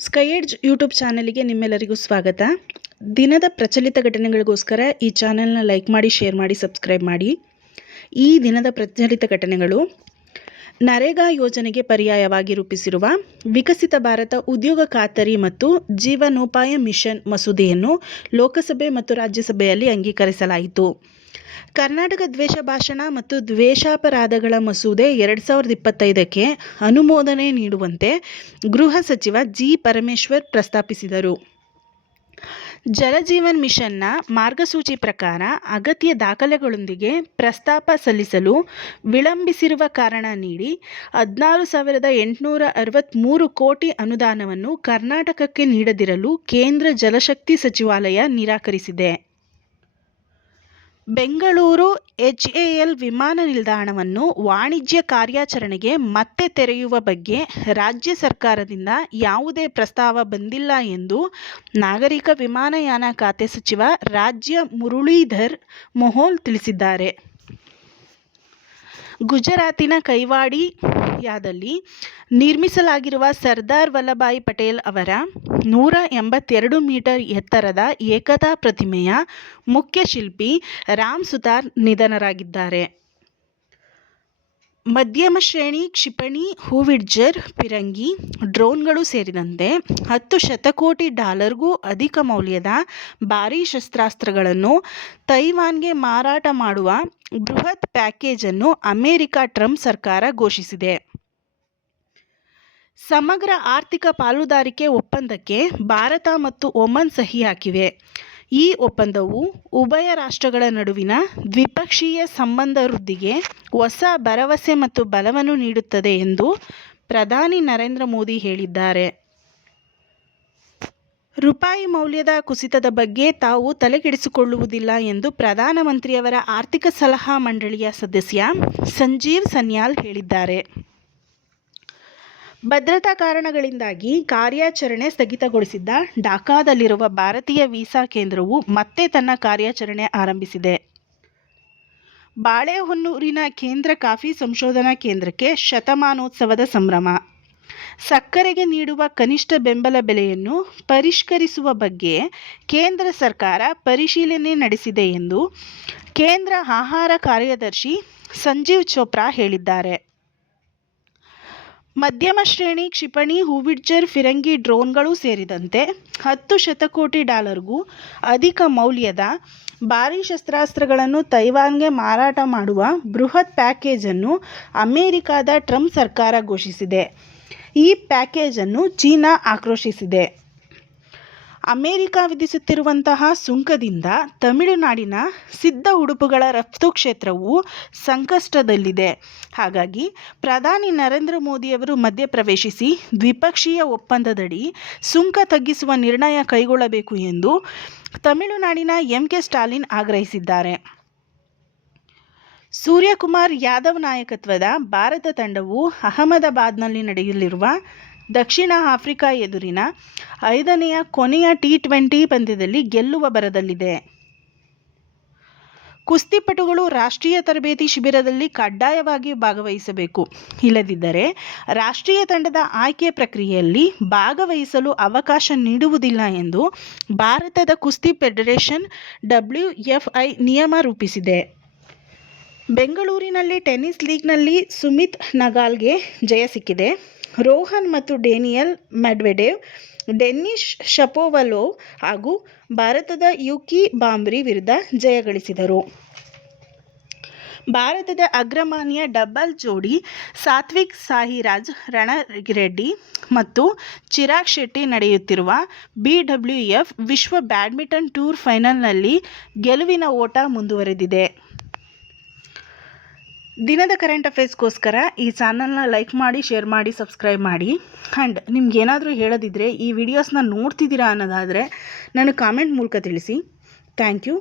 Sky edge YouTube ಚಾನಲ್ಗೆ ನಿಮ್ಮೆಲ್ಲರಿಗೂ ಸ್ವಾಗತ. ದಿನದ ಪ್ರಚಲಿತ ಘಟನೆಗಳಿಗೋಸ್ಕರ ಈ ಚಾನಲ್ನ ಲೈಕ್ ಮಾಡಿ, ಶೇರ್ ಮಾಡಿ, ಸಬ್ಸ್ಕ್ರೈಬ್ ಮಾಡಿ. ಈ ದಿನದ ಪ್ರಚಲಿತ ಘಟನೆಗಳು: ನರೇಗಾ ಯೋಜನೆಗೆ ಪರ್ಯಾಯವಾಗಿ ರೂಪಿಸಿರುವ ವಿಕಸಿತ ಭಾರತ ಉದ್ಯೋಗ ಖಾತರಿ ಮತ್ತು ಜೀವನೋಪಾಯ ಮಿಷನ್ ಮಸೂದೆಯನ್ನು ಲೋಕಸಭೆ ಮತ್ತು ರಾಜ್ಯಸಭೆಯಲ್ಲಿ ಅಂಗೀಕರಿಸಲಾಯಿತು. ಕರ್ನಾಟಕ ದ್ವೇಷ ಭಾಷಣ ಮತ್ತು ದ್ವೇಷಾಪರಾಧಗಳ ಮಸೂದೆ 2025ಕ್ಕೆ ಅನುಮೋದನೆ ನೀಡುವಂತೆ ಗೃಹ ಸಚಿವ ಜಿ. ಪರಮೇಶ್ವರ್ ಪ್ರಸ್ತಾಪಿಸಿದರು. ಜಲಜೀವನ್ ಮಿಷನ್ನ ಮಾರ್ಗಸೂಚಿ ಪ್ರಕಾರ ಅಗತ್ಯ ದಾಖಲೆಗಳೊಂದಿಗೆ ಪ್ರಸ್ತಾಪ ಸಲ್ಲಿಸಲು ವಿಳಂಬಿಸಿರುವ ಕಾರಣ ನೀಡಿ 16,863 ಕೋಟಿ ಅನುದಾನವನ್ನು ಕರ್ನಾಟಕಕ್ಕೆ ನೀಡದಿರಲು ಕೇಂದ್ರ ಜಲಶಕ್ತಿ ಸಚಿವಾಲಯ ನಿರಾಕರಿಸಿದೆ. ಬೆಂಗಳೂರು ಎಚ್ಎಎಲ್ ವಿಮಾನ ನಿಲ್ದಾಣವನ್ನು ವಾಣಿಜ್ಯ ಕಾರ್ಯಾಚರಣೆಗೆ ಮತ್ತೆ ತೆರೆಯುವ ಬಗ್ಗೆ ರಾಜ್ಯ ಸರ್ಕಾರದಿಂದ ಯಾವುದೇ ಪ್ರಸ್ತಾವ ಬಂದಿಲ್ಲ ಎಂದು ನಾಗರಿಕ ವಿಮಾನಯಾನ ಖಾತೆ ಸಚಿವ ರಾಜ್ಯ ಮುರಳೀಧರ್ ಮೋಹೋಲ್ ತಿಳಿಸಿದ್ದಾರೆ. ಗುಜರಾತಿನ ಕೈವಾಡಿಯಾದಲ್ಲಿ ನಿರ್ಮಿಸಲಾಗಿರುವ ಸರ್ದಾರ್ ವಲ್ಲಭಭಾಯಿ ಪಟೇಲ್ ಅವರ 182 ಮೀಟರ್ ಎತ್ತರದ ಏಕತಾ ಪ್ರತಿಮೆಯ ಮುಖ್ಯ ಶಿಲ್ಪಿ ರಾಮ್ ಸುತಾರ್ ನಿಧನರಾಗಿದ್ದಾರೆ. ಮಧ್ಯಮ ಶ್ರೇಣಿ ಕ್ಷಿಪಣಿ ಹೂವಿಟ್ಜರ್ ಫಿರಂಗಿ ಡ್ರೋನ್ಗಳು ಸೇರಿದಂತೆ $10 ಶತಕೋಟಿ ಗೂ ಅಧಿಕ ಮೌಲ್ಯದ ಭಾರೀ ಶಸ್ತ್ರಾಸ್ತ್ರಗಳನ್ನು ತೈವಾನ್ಗೆ ಮಾರಾಟ ಮಾಡುವ ಬೃಹತ್ ಪ್ಯಾಕೇಜ್ ಅನ್ನು ಅಮೆರಿಕ ಟ್ರಂಪ್ ಸರ್ಕಾರ ಘೋಷಿಸಿದೆ. ಸಮಗ್ರ ಆರ್ಥಿಕ ಪಾಲುದಾರಿಕೆ ಒಪ್ಪಂದಕ್ಕೆ ಭಾರತ ಮತ್ತು ಒಮನ್ ಸಹಿ ಹಾಕಿವೆ. ಈ ಒಪ್ಪಂದವು ಉಭಯ ರಾಷ್ಟ್ರಗಳ ನಡುವಿನ ದ್ವಿಪಕ್ಷೀಯ ಸಂಬಂಧ ವೃದ್ಧಿಗೆ ಹೊಸ ಭರವಸೆ ಮತ್ತು ಬಲವನ್ನು ನೀಡುತ್ತದೆ ಎಂದು ಪ್ರಧಾನಿ ನರೇಂದ್ರ ಮೋದಿ ಹೇಳಿದ್ದಾರೆ. ರೂಪಾಯಿ ಮೌಲ್ಯದ ಕುಸಿತದ ಬಗ್ಗೆ ತಾವು ತಲೆಕೆಡಿಸಿಕೊಳ್ಳುವುದಿಲ್ಲ ಎಂದು ಪ್ರಧಾನಮಂತ್ರಿಯವರ ಆರ್ಥಿಕ ಸಲಹಾ ಮಂಡಳಿಯ ಸದಸ್ಯ ಸಂಜೀವ್ ಸನ್ಯಾಲ್ ಹೇಳಿದ್ದಾರೆ. ಭದ್ರತಾ ಕಾರಣಗಳಿಂದಾಗಿ ಕಾರ್ಯಾಚರಣೆ ಸ್ಥಗಿತಗೊಳಿಸಿದ್ದ ಢಾಕಾದಲ್ಲಿರುವ ಭಾರತೀಯ ವೀಸಾ ಕೇಂದ್ರವು ಮತ್ತೆ ತನ್ನ ಕಾರ್ಯಾಚರಣೆ ಆರಂಭಿಸಿದೆ. ಬಾಳೆಹೊನ್ನೂರಿನ ಕೇಂದ್ರ ಕಾಫಿ ಸಂಶೋಧನಾ ಕೇಂದ್ರಕ್ಕೆ ಶತಮಾನೋತ್ಸವದ ಸಂಭ್ರಮ. ಸಕ್ಕರೆಗೆ ನೀಡುವ ಕನಿಷ್ಠ ಬೆಂಬಲ ಬೆಲೆಯನ್ನು ಪರಿಷ್ಕರಿಸುವ ಬಗ್ಗೆ ಕೇಂದ್ರ ಸರ್ಕಾರ ಪರಿಶೀಲನೆ ನಡೆಸಿದೆ ಎಂದು ಕೇಂದ್ರ ಆಹಾರ ಕಾರ್ಯದರ್ಶಿ ಸಂಜೀವ್ ಚೋಪ್ರಾ ಹೇಳಿದ್ದಾರೆ. ಮಧ್ಯಮ ಶ್ರೇಣಿ ಕ್ಷಿಪಣಿ ಹೂವಿಟ್ಜರ್ ಫಿರಂಗಿ ಡ್ರೋನ್ಗಳು ಸೇರಿದಂತೆ $10 ಶತಕೋಟಿ ಗೂ ಅಧಿಕ ಮೌಲ್ಯದ ಭಾರೀ ಶಸ್ತ್ರಾಸ್ತ್ರಗಳನ್ನು ತೈವಾನ್ಗೆ ಮಾರಾಟ ಮಾಡುವ ಬೃಹತ್ ಪ್ಯಾಕೇಜ್ ಅನ್ನು ಅಮೆರಿಕದ ಟ್ರಂಪ್ ಸರ್ಕಾರ ಘೋಷಿಸಿದೆ. ಈ ಪ್ಯಾಕೇಜ್ ಅನ್ನು ಚೀನಾ ಆಕ್ರೋಶಿಸಿದೆ. ಅಮೆರಿಕ ವಿಧಿಸುತ್ತಿರುವಂತಹ ಸುಂಕದಿಂದ ತಮಿಳುನಾಡಿನ ಸಿದ್ಧ ಉಡುಪುಗಳ ರಫ್ತು ಕ್ಷೇತ್ರವು ಸಂಕಷ್ಟದಲ್ಲಿದೆ. ಹಾಗಾಗಿ ಪ್ರಧಾನಿ ನರೇಂದ್ರ ಮೋದಿಯವರು ಮಧ್ಯಪ್ರವೇಶಿಸಿ ದ್ವಿಪಕ್ಷೀಯ ಒಪ್ಪಂದದಡಿ ಸುಂಕ ತಗ್ಗಿಸುವ ನಿರ್ಣಯ ಕೈಗೊಳ್ಳಬೇಕು ಎಂದು ತಮಿಳುನಾಡಿನ ಎಂಕೆ ಸ್ಟಾಲಿನ್ ಆಗ್ರಹಿಸಿದ್ದಾರೆ. ಸೂರ್ಯಕುಮಾರ್ ಯಾದವ್ ನಾಯಕತ್ವದ ಭಾರತ ತಂಡವು ಅಹಮದಾಬಾದ್ನಲ್ಲಿ ನಡೆಯಲಿರುವ ದಕ್ಷಿಣ ಆಫ್ರಿಕಾ ಎದುರಿನ 5ನೇ ಕೊನೆಯ ಟಿ20 ಪಂದ್ಯದಲ್ಲಿ ಗೆಲ್ಲುವ ಭರದಲ್ಲಿದೆ. ಕುಸ್ತಿಪಟುಗಳು ರಾಷ್ಟ್ರೀಯ ತರಬೇತಿ ಶಿಬಿರದಲ್ಲಿ ಕಡ್ಡಾಯವಾಗಿ ಭಾಗವಹಿಸಬೇಕು. ಇಲ್ಲದಿದ್ದರೆ ರಾಷ್ಟ್ರೀಯ ತಂಡದ ಆಯ್ಕೆ ಪ್ರಕ್ರಿಯೆಯಲ್ಲಿ ಭಾಗವಹಿಸಲು ಅವಕಾಶ ನೀಡುವುದಿಲ್ಲ ಎಂದು ಭಾರತದ ಕುಸ್ತಿ ಫೆಡರೇಷನ್ WFI ನಿಯಮ ರೂಪಿಸಿದೆ. ಬೆಂಗಳೂರಿನಲ್ಲಿ ಟೆನ್ನಿಸ್ ಲೀಗ್ನಲ್ಲಿ ಸುಮಿತ್ ನಗಾಲ್ಗೆ ಜಯ ಸಿಕ್ಕಿದೆ. ರೋಹನ್ ಮತ್ತು ಡೇನಿಯಲ್ ಮೆಡ್ವೆಡೇವ್, ಡೆನಿಸ್ ಶಪೋವಲೋವ್ ಹಾಗೂ ಭಾರತದ ಯುಕಿ ಬಾಂಬ್ರಿ ವಿರುದ್ಧ ಜಯ ಗಳಿಸಿದರು. ಭಾರತದ ಅಗ್ರಮಾನ್ಯ ಡಬಲ್ ಜೋಡಿ ಸಾತ್ವಿಕ್ ಸಾಯಿರಾಜ್ ರಣರೆಡ್ಡಿ ಮತ್ತು ಚಿರಾಗ್ ಶೆಟ್ಟಿ ನಡೆಯುತ್ತಿರುವ BWF ವಿಶ್ವ ಬ್ಯಾಡ್ಮಿಂಟನ್ ಟೂರ್ ಫೈನಲ್ನಲ್ಲಿ ಗೆಲುವಿನ ಓಟ ಮುಂದುವರೆದಿದೆ. ದಿನದ ಕರೆಂಟ್ ಅಫೇರ್ಸ್ಗೋಸ್ಕರ ಈ ಚಾನಲ್ನ ಲೈಕ್ ಮಾಡಿ, ಶೇರ್ ಮಾಡಿ, ಸಬ್ಸ್ಕ್ರೈಬ್ ಮಾಡಿ. ಆ್ಯಂಡ್ ನಿಮ್ಗೇನಾದರೂ ಹೇಳೋದಿದ್ದರೆ, ಈ ವಿಡಿಯೋಸ್ನ ನೋಡ್ತಿದ್ದೀರಾ ಅನ್ನೋದಾದರೆ ನನಗೆ ಕಾಮೆಂಟ್ ಮೂಲಕ ತಿಳಿಸಿ. Thank you.